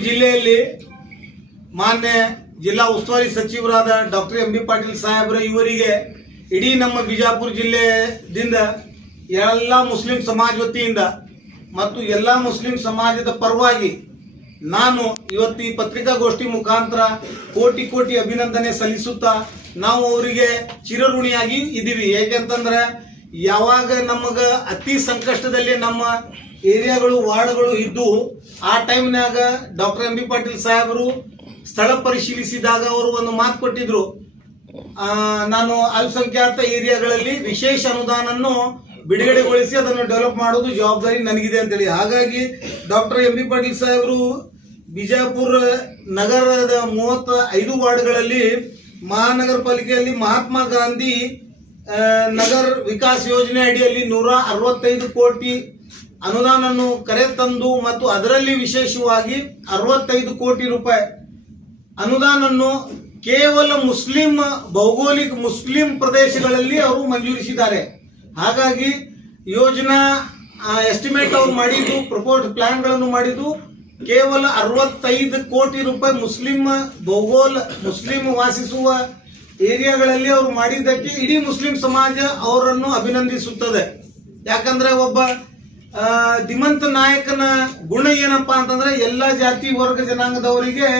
ಜಿಲ್ಲೆಯಲ್ಲಿ ಮಾನ್ಯ ಜಿಲ್ಲಾ ಉಸ್ತುವಾರಿ ಸಚಿವರಾದ ಡಾಕ್ಟರ್ ಎಂ ಬಿ ಪಾಟೀಲ್ ಸಾಹೇಬ್ರ ಇವರಿಗೆ ಇಡೀ ನಮ್ಮ ಬಿಜಾಪುರ ಜಿಲ್ಲೆಯಿಂದ ಎಲ್ಲ ಮುಸ್ಲಿಂ ಸಮಾಜ ವತಿಯಿಂದ ಮತ್ತು ಎಲ್ಲ ಮುಸ್ಲಿಂ ಸಮಾಜದ ಪರವಾಗಿ ನಾನು ಇವತ್ತು ಈ ಪತ್ರಿಕಾಗೋಷ್ಠಿ ಮುಖಾಂತರ ಕೋಟಿ ಕೋಟಿ ಅಭಿನಂದನೆ ಸಲ್ಲಿಸುತ್ತಾ ನಾವು ಅವರಿಗೆ ಚಿರಋಣಿಯಾಗಿ ಇದ್ದೀವಿ. ಏಕೆಂತಂದ್ರೆ ಯಾವಾಗ ನಮಗ ಅತಿ ಸಂಕಷ್ಟದಲ್ಲಿ ನಮ್ಮ ಏರಿಯಾಗಳು ವಾರ್ಡ್ಗಳು ಇದ್ದು ಆ ಟೈಮ್ನಾಗ ಡಾಕ್ಟರ್ ಎಂ ಬಿ ಪಾಟೀಲ್ ಸಾಹೇಬರು ಸ್ಥಳ ಪರಿಶೀಲಿಸಿದಾಗ ಅವರು ಒಂದು ಮಾತು ಕೊಟ್ಟಿದ್ರು, ನಾನು ಅಲ್ಪಸಂಖ್ಯಾತ ಏರಿಯಾಗಳಲ್ಲಿ ವಿಶೇಷ ಅನುದಾನವನ್ನು ಬಿಡುಗಡೆಗೊಳಿಸಿ ಅದನ್ನು ಡೆವಲಪ್ ಮಾಡೋದು ಜವಾಬ್ದಾರಿ ನನಗಿದೆ ಅಂತೇಳಿ. ಹಾಗಾಗಿ ಡಾಕ್ಟರ್ ಎಂ ಬಿ ಪಾಟೀಲ್ ಸಾಹೇಬರು ಬಿಜಾಪುರ ನಗರದ 35 ವಾರ್ಡ್ಗಳಲ್ಲಿ ಮಹಾನಗರ ಪಾಲಿಕೆಯಲ್ಲಿ ಮಹಾತ್ಮ ಗಾಂಧಿ ನಗರ ವಿಕಾಸ್ ಯೋಜನೆ ಅಡಿಯಲ್ಲಿ 165 ಕೋಟಿ ಅನುದಾನವನ್ನು ಕರೆ ತಂದು ಮತ್ತು ಅದರಲ್ಲಿ ವಿಶೇಷವಾಗಿ 65 ಕೋಟಿ ರೂಪಾಯಿ ಅನುದಾನವನ್ನು ಕೇವಲ ಮುಸ್ಲಿಂ ಭೌಗೋಳಿಕ ಮುಸ್ಲಿಂ ಪ್ರದೇಶಗಳಲ್ಲಿ ಅವರು ಮಂಜೂರಿಸಿದ್ದಾರೆ. ಹಾಗಾಗಿ ಯೋಜನಾ ಎಸ್ಟಿಮೇಟ್ ಅವರು ಮಾಡಿದ್ದು, ಪ್ರಪೋಸ್ ಪ್ಲಾನ್ಗಳನ್ನು ಮಾಡಿದ್ದು ಕೇವಲ 65 ಕೋಟಿ ರೂಪಾಯಿ ಮುಸ್ಲಿಂ ವಾಸಿಸುವ ಏರಿಯಾಗಳಲ್ಲಿ ಅವರು ಮಾಡಿದ್ದಕ್ಕೆ ಇಡೀ ಮುಸ್ಲಿಂ ಸಮಾಜ ಅವರನ್ನು ಅಭಿನಂದಿಸುತ್ತದೆ. ಯಾಕಂದ್ರೆ ಒಬ್ಬ ಧೀಮಂತ ನಾಯಕನ ಗುಣ ಏನಪ್ಪಾ ಅಂತಂದ್ರೆ ಎಲ್ಲ ಜಾತಿ ವರ್ಗ ಜನಾಂಗದವರಿಗೆ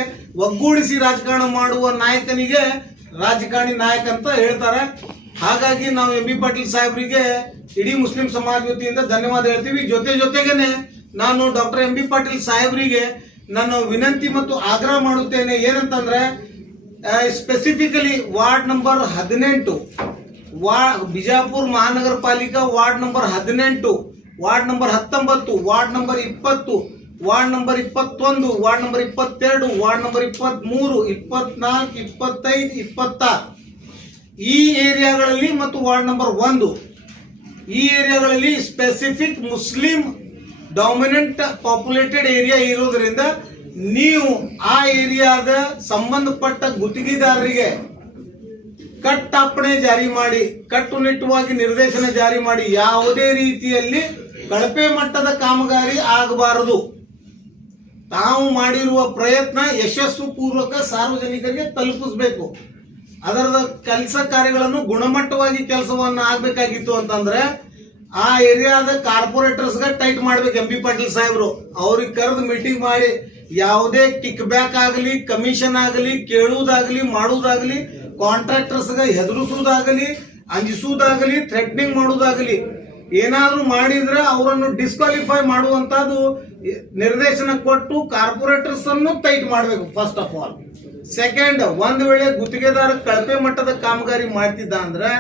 ಒಗ್ಗೂಡಿಸಿ ರಾಜಕಾರಣ ಮಾಡುವ ನಾಯಕನಿಗೆ ರಾಜಕಾರಣಿ ನಾಯಕ ಅಂತ ಹೇಳ್ತಾರೆ. ಹಾಗಾಗಿ ನಾವು ಎಂ ಬಿ ಪಾಟೀಲ್ ಸಾಹೇಬರಿಗೆ ಇಡೀ ಮುಸ್ಲಿಂ ಸಮಾಜ ವತಿಯಿಂದ ಧನ್ಯವಾದ ಹೇಳ್ತೀವಿ. ಜೊತೆಗೇನೆ ನಾನು ಡಾಕ್ಟರ್ ಎಂ ಬಿ ಪಾಟೀಲ್ ಸಾಹೇಬರಿಗೆ ನಾನು ವಿನಂತಿ ಮತ್ತು ಆಗ್ರಹ ಮಾಡುತ್ತೇನೆ. ಏನಂತಂದ್ರೆ ಸ್ಪೆಸಿಫಿಕಲಿ ವಾರ್ಡ್ ನಂಬರ್ 18 ಬಿಜಾಪುರ ಮಹಾನಗರ ಪಾಲಿಕಾ ward number 18, ward number 19, ward number 20, ward number 21, ward number 22, ward number 23, 24, 25, 26 ಈ ಏರಿಯಾಗಳಲ್ಲಿ ಮತ್ತು ವಾರ್ಡ್ ನಂಬರ್ 1 ಈ ಏರಿಯಾಗಳಲ್ಲಿ specific Muslim dominant populated area ಇರೋದ್ರಿಂದ ನೀವು ಆ ಏರಿಯಾದ ಸಂಬಂಧಪಟ್ಟ ಗುತ್ತಿಗೆದಾರರಿಗೆ ಕಟ್ಟಪ್ಪಣೆ ಜಾರಿ ಮಾಡಿ, ಕಟ್ಟುನಿಟ್ಟುವಾಗಿ ನಿರ್ದೇಶನ ಜಾರಿ ಮಾಡಿ, ಯಾವುದೇ ರೀತಿಯಲ್ಲಿ ಕಳಪೆ ಮಟ್ಟದ ಕಾಮಗಾರಿ ಆಗಬಾರದು. ತಾವು ಮಾಡಿರುವ ಪ್ರಯತ್ನ ಯಶಸ್ಸು ಪೂರ್ವಕ ಸಾರ್ವಜನಿಕರಿಗೆ ತಲುಪಿಸಬೇಕು. ಅದರ ಕೆಲಸ ಕಾರ್ಯಗಳನ್ನು ಗುಣಮಟ್ಟವಾಗಿ ಕೆಲಸವನ್ನು ಆಗಬೇಕಾಗಿತ್ತು ಅಂತಂದ್ರೆ ಆ ಏರಿಯಾದ ಕಾರ್ಪೊರೇಟರ್ಸ್ಗೆ ಟೈಟ್ ಮಾಡ್ಬೇಕು. ಎಂ ಬಿ ಪಾಟೀಲ್ ಸಾಹೇಬರು ಅವ್ರಿಗೆ ಕರೆದು ಮೀಟಿಂಗ್ ಮಾಡಿ ಯಾವುದೇ ಕಿಕ್ ಬ್ಯಾಕ್ ಆಗಲಿ, ಕಮಿಷನ್ ಆಗಲಿ, ಕೇಳುವುದಾಗಲಿ, ಮಾಡುವುದಾಗಲಿ, ಕಾಂಟ್ರಾಕ್ಟರ್ಸ್ಗೆ ಹೆದರಿಸುವುದಾಗಲಿ, ಅಂಜಿಸುವುದಾಗಲಿ, ಥ್ರೆಟ್ನಿಂಗ್ ಮಾಡುವುದಾಗಲಿ ಏನಾದ್ರೂ ಮಾಡಿದ್ರೆ ಅವರನ್ನು ಡಿಸ್ಕ್ವಾಲಿಫೈ ಮಾಡುವಂತದ್ದು ನಿರ್ದೇಶನ ಕೊಟ್ಟು ಕಾರ್ಪೊರೇಟರ್ಸ್ ಅನ್ನು ಟೈಟ್ ಮಾಡಬೇಕು ಫಸ್ಟ್ ಆಫ್ ಆಲ್. ಸೆಕೆಂಡ್, ಒಂದ್ ವೇಳೆ ಗುತ್ತಿಗೆದಾರ ಕಳಪೆ ಮಟ್ಟದ ಕಾಮಗಾರಿ ಮಾಡ್ತಿದ್ದ ಅಂದ್ರೆ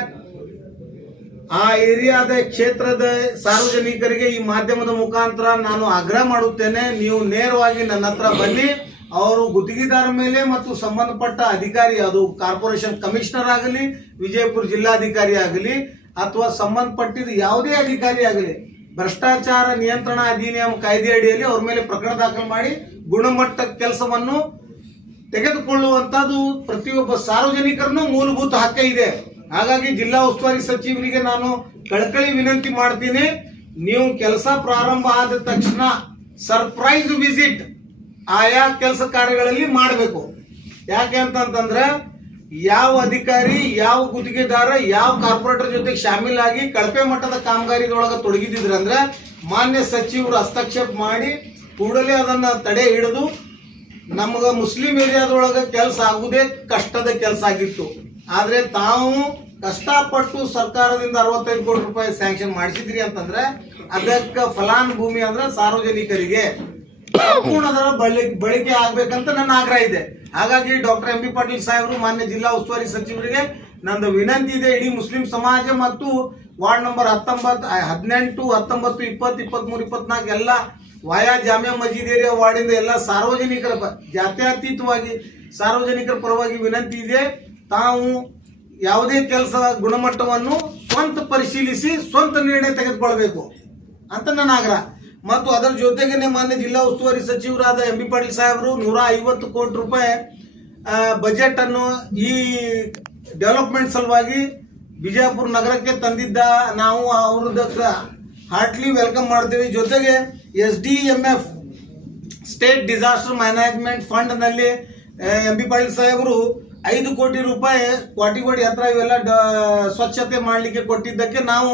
ಆ ಏರಿಯಾದ ಕ್ಷೇತ್ರದ ಸಾರ್ವಜನಿಕರಿಗೆ ಈ ಮಾಧ್ಯಮದ ಮುಖಾಂತರ ನಾನು ಆಗ್ರಹ ಮಾಡುತ್ತೇನೆ, ನೀವು ನೇರವಾಗಿ ನನ್ನ ಹತ್ರ ಬನ್ನಿ. ಅವರು ಗುತ್ತಿಗೆದಾರ ಮೇಲೆ ಮತ್ತು ಸಂಬಂಧಪಟ್ಟ ಅಧಿಕಾರಿ, ಅದು ಕಾರ್ಪೊರೇಷನ್ ಕಮಿಷನರ್ ಆಗಲಿ, ವಿಜಯಪುರ ಜಿಲ್ಲಾಧಿಕಾರಿ ಆಗಲಿ ಅಥವಾ ಸಂಬಂಧಪಟ್ಟಿದ ಯಾವುದೇ ಅಧಿಕಾರಿ ಆಗಲಿ, ಭ್ರಷ್ಟಾಚಾರ ನಿಯಂತ್ರಣ ಅಧಿನಿಯಮ ಕಾಯ್ದೆ ಅಡಿಯಲ್ಲಿ ಅವ್ರ ಮೇಲೆ ಪ್ರಕರಣ ದಾಖಲು ಮಾಡಿ ಗುಣಮಟ್ಟ ಕೆಲಸವನ್ನು ತೆಗೆದುಕೊಳ್ಳುವಂತದ್ದು ಪ್ರತಿಯೊಬ್ಬ ಸಾರ್ವಜನಿಕರನ್ನು ಮೂಲಭೂತ ಹಕ್ಕ ಇದೆ. ಹಾಗಾಗಿ ಜಿಲ್ಲಾ ಉಸ್ತುವಾರಿ ಸಚಿವರಿಗೆ ನಾನು ಕಳಕಳಿ ವಿನಂತಿ ಮಾಡ್ತೀನಿ, ನೀವು ಕೆಲಸ ಪ್ರಾರಂಭ ಆದ ತಕ್ಷಣ ಸರ್ಪ್ರೈಸ್ ವಿಸಿಟ್ ಆಯಾ ಕೆಲಸ ಕಾರ್ಯಗಳಲ್ಲಿ ಮಾಡಬೇಕು. ಯಾಕೆ ಅಂತಂದ್ರೆ ಯಾವ ಅಧಿಕಾರಿ, ಯಾವ ಗುತ್ತಿಗೆದಾರ, ಯಾವ ಕಾರ್ಪೊರೇಟರ್ ಜೊತೆಗೆ ಶಾಮೀಲಾಗಿ ಕಳಪೆ ಮಟ್ಟದ ಕಾಮಗಾರಿದೊಳಗೆ ತೊಡಗಿದ್ರೆ ಮಾನ್ಯ ಸಚಿವರು ಹಸ್ತಕ್ಷೇಪ ಮಾಡಿ ಕೂಡಲೇ ಅದನ್ನ ತಡೆ ಹಿಡಿದು ನಮಗ ಮುಸ್ಲಿಂ ಏರಿಯಾದೊಳಗೆ ಕೆಲಸ ಆಗುವುದೇ ಕಷ್ಟದ ಕೆಲಸ ಆಗಿತ್ತು. ಆದ್ರೆ ತಾವು ಕಷ್ಟಪಟ್ಟು ಸರ್ಕಾರದಿಂದ 65 ಕೋಟಿ ರೂಪಾಯಿ ಸ್ಯಾಂಕ್ಷನ್ ಮಾಡಿಸಿದ್ರಿ ಅಂತಂದ್ರೆ ಅದಕ್ಕೆ ಫಲಾನುಭೂಮಿ ಅಂದ್ರೆ ಸಾರ್ವಜನಿಕರಿಗೆ ಸಂಪೂರ್ಣದ ಬಳಕೆ ಆಗ್ಬೇಕಂತ ನನ್ನ ಆಗ್ರಹ ಇದೆ. ಹಾಗಾಗಿ ಡಾಕ್ಟರ್ ಎಂ ಬಿ ಪಾಟೀಲ್ ಸಾಹೇಬರು ಮಾನ್ಯ ಜಿಲ್ಲಾ ಉಸ್ತುವಾರಿ ಸಚಿವರಿಗೆ ನಂದು ವಿನಂತಿ ಇದೆ, ಇಡೀ ಮುಸ್ಲಿಂ ಸಮಾಜ ಮತ್ತು ವಾರ್ಡ್ ನಂಬರ್ 19, 18, 19, 20, 23, 24 ಎಲ್ಲ ವಾಯಾ ಜಾಮಿಯಾ ಮಸ್ಜಿದ್ ಏರಿಯಾ ವಾರ್ಡಿಂದ ಎಲ್ಲ ಸಾರ್ವಜನಿಕರ ಜಾತ್ಯತೀತವಾಗಿ ಸಾರ್ವಜನಿಕರ ಪರವಾಗಿ ವಿನಂತಿ ಇದೆ, ತಾವು ಯಾವುದೇ ಕೆಲಸ ಗುಣಮಟ್ಟವನ್ನು ಸ್ವಂತ ಪರಿಶೀಲಿಸಿ ಸ್ವಂತ ನಿರ್ಣಯ ತೆಗೆದುಕೊಳ್ಬೇಕು ಅಂತ ನನ್ನ ಆಗ್ರಹ. ಮತ್ತು ಅದರ ಜೊತೆಗೇನೆ ಮಾನ್ಯ ಜಿಲ್ಲಾ ಉಸ್ತುವಾರಿ ಸಚಿವರಾದ ಎಂ ಬಿ ಪಾಟೀಲ್ ಸಾಹೇಬರು 150 ಕೋಟಿ ರೂಪಾಯಿ ಬಜೆಟ್ ಅನ್ನು ಈ ಡೆವಲಪ್ಮೆಂಟ್ ಸಲುವಾಗಿ ಬಿಜಾಪುರ ನಗರಕ್ಕೆ ತಂದಿದ್ದ. ನಾವು ಅವ್ರದ್ದು ಹಾರ್ಟ್ಲಿ ವೆಲ್ಕಮ್ ಮಾಡ್ತೀವಿ. ಜೊತೆಗೆ SDMF state disaster management fund ನಲ್ಲಿ MB ಪಾಟೀಲ್ ಸಾಹೇಬರು 5 ಕೋಟಿ ರೂಪಾಯಿ ಕ್ವಾಟಿಗೋಡಿ ಹತ್ರ ಇವೆಲ್ಲ ಸ್ವಚ್ಛತೆ ಮಾಡಲಿಕ್ಕೆ ಕೊಟ್ಟಿದ್ದಕ್ಕೆ ನಾವು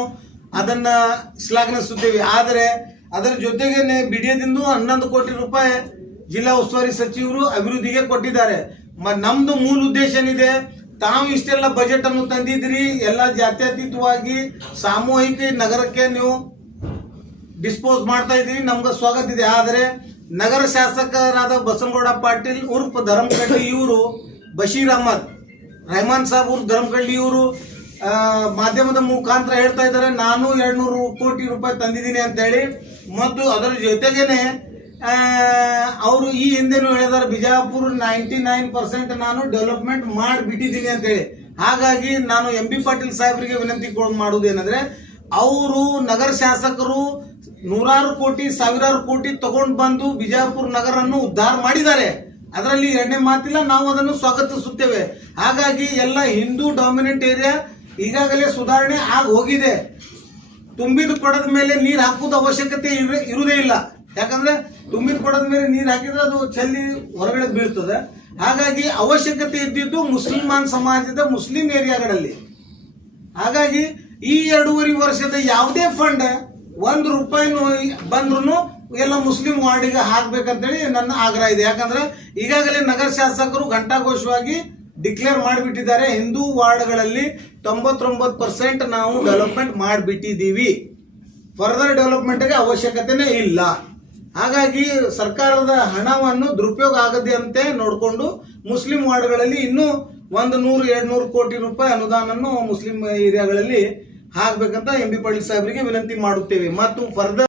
ಅದನ್ನ ಶ್ಲಾಘಿಸುತ್ತೇವೆ. ಆದರೆ ಅದರ ಜೊತೆಗೇನೆ ಬಿಡಿಯದಿಂದ 11 ಕೋಟಿ ರೂಪಾಯಿ ಜಿಲ್ಲಾ ಉಸ್ತುವಾರಿ ಸಚಿವರು ಅಭಿವೃದ್ಧಿಗೆ ಕೊಟ್ಟಿದ್ದಾರೆ. ನಮ್ದು ಮೂಲ ಉದ್ದೇಶ ಏನಿದೆ, ತಾವು ಇಷ್ಟೆಲ್ಲ ಬಜೆಟ್ ಅನ್ನು ತಂದಿದ್ರಿ, ಎಲ್ಲ ಜಾತ್ಯತೀತವಾಗಿ ಸಾಮೂಹಿಕ ನಗರಕ್ಕೆ ನೀವು ಡಿಸ್ಪೋಸ್ ಮಾಡ್ತಾ ಇದ್ದೀರಿ, ನಮ್ಗೆ ಸ್ವಾಗತ ಇದೆ. ಆದರೆ ನಗರ ಶಾಸಕರಾದ ಬಸನಗೌಡ ಪಾಟೀಲ್ ಉರ್ಫ್ ಧರ್ಮಕಳ್ಳಿ ಇವರು, ಬಶೀರ್ ಅಹಮದ್, ರೆಹಮಾನ್ ಸಾಬ್ ಉರ್ಫ್ ಧರ್ಮಕಳ್ಳಿ ಇವರು ಮಾಧ್ಯಮದ ಮುಖಾಂತರ ಹೇಳ್ತಾ ಇದ್ದಾರೆ ನಾನು 200 ಕೋಟಿ ರೂಪಾಯಿ ತಂದಿದ್ದೀನಿ ಅಂತ ಹೇಳಿ. ಮತ್ತು ಅದರ ಜೊತೆಗೇನೆ ಅವರು ಈ ಹಿಂದೆನೂ ಹೇಳಿದಾರೆ ಬಿಜಾಪುರ 99% ನಾನು ಡೆವಲಪ್ಮೆಂಟ್ ಮಾಡಿಬಿಟ್ಟಿದ್ದೀನಿ ಅಂತ ಹೇಳಿ. ಹಾಗಾಗಿ ನಾನು MB ಪಾಟೀಲ್ ಸಾಹೇಬರಿಗೆ ವಿನಂತಿ ಮಾಡುವುದೇನೆಂದ್ರೆ, ಅವರು ನಗರ ಶಾಸಕರು ನೂರಾರು ಕೋಟಿ ಸಾವಿರಾರು ಕೋಟಿ ತಗೊಂಡು ಬಂದು ಬಿಜಾಪುರ ನಗರನ್ನು ಉದ್ಧಾರ ಮಾಡಿದ್ದಾರೆ. ಅದರಲ್ಲಿ ಎರಡನೇ ಮಾತಿಲ್ಲ, ನಾವು ಅದನ್ನು ಸ್ವಾಗತಿಸುತ್ತೇವೆ. ಹಾಗಾಗಿ ಎಲ್ಲ ಹಿಂದೂ ಡಾಮಿನೆಂಟ್ ಏರಿಯಾ ಈಗಾಗಲೇ ಸುಧಾರಣೆ ಆಗಿ ಹೋಗಿದೆ. ತುಂಬಿದ ಕೊಡದ ಮೇಲೆ ನೀರು ಹಾಕುವುದು ಅವಶ್ಯಕತೆ ಇರುವುದೇ ಇಲ್ಲ. ಯಾಕಂದ್ರೆ ತುಂಬಿದ ಕೊಡದ ಮೇಲೆ ನೀರು ಹಾಕಿದ್ರೆ ಅದು ಚೆಲ್ಲಿ ಹೊರಗಡೆ ಬೀಳ್ತದೆ. ಹಾಗಾಗಿ ಅವಶ್ಯಕತೆ ಇದ್ದಿದ್ದು ಮುಸ್ಲಿಮಾನ್ ಸಮಾಜದ ಮುಸ್ಲಿಂ ಏರಿಯಾಗಳಲ್ಲಿ. ಹಾಗಾಗಿ ಈ 2.5 ವರ್ಷದ ಯಾವುದೇ ಫಂಡ್ 1 ರೂಪಾಯಿನೂ ಬಂದ್ರು ಎಲ್ಲ ಮುಸ್ಲಿಂ ವಾರ್ಡಿಗೆ ಹಾಕ್ಬೇಕಂತೇಳಿ ನನ್ನ ಆಗ್ರಹ ಇದೆ. ಯಾಕಂದ್ರೆ ಈಗಾಗಲೇ ನಗರ ಶಾಸಕರು ಘಂಟಾಘೋಷವಾಗಿ ಡಿಕ್ಲೇರ್ ಮಾಡಿಬಿಟ್ಟಿದ್ದಾರೆ, ಹಿಂದೂ ವಾರ್ಡ್ಗಳಲ್ಲಿ 99% ನಾವು ಡೆವಲಪ್ಮೆಂಟ್ ಮಾಡಿಬಿಟ್ಟಿದ್ದೀವಿ, ಫರ್ದರ್ ಡೆವಲಪ್ಮೆಂಟ್ಗೆ ಅವಶ್ಯಕತೆನೇ ಇಲ್ಲ. ಹಾಗಾಗಿ ಸರ್ಕಾರದ ಹಣವನ್ನು ದುರುಪಯೋಗ ಆಗದಂತೆ ನೋಡಿಕೊಂಡು ಮುಸ್ಲಿಂ ವಾರ್ಡ್ಗಳಲ್ಲಿ ಇನ್ನೂ 100-200 ಕೋಟಿ ರೂಪಾಯಿ ಅನುದಾನವನ್ನು ಮುಸ್ಲಿಂ ಏರಿಯಾಗಳಲ್ಲಿ ಹಾಕ್ಬೇಕಂತ MB ಪಾಟೀಲ್ ಸಾಹೇಬರಿಗೆ ವಿನಂತಿ ಮಾಡುತ್ತೇವೆ. ಮತ್ತು ಫರ್ದರ್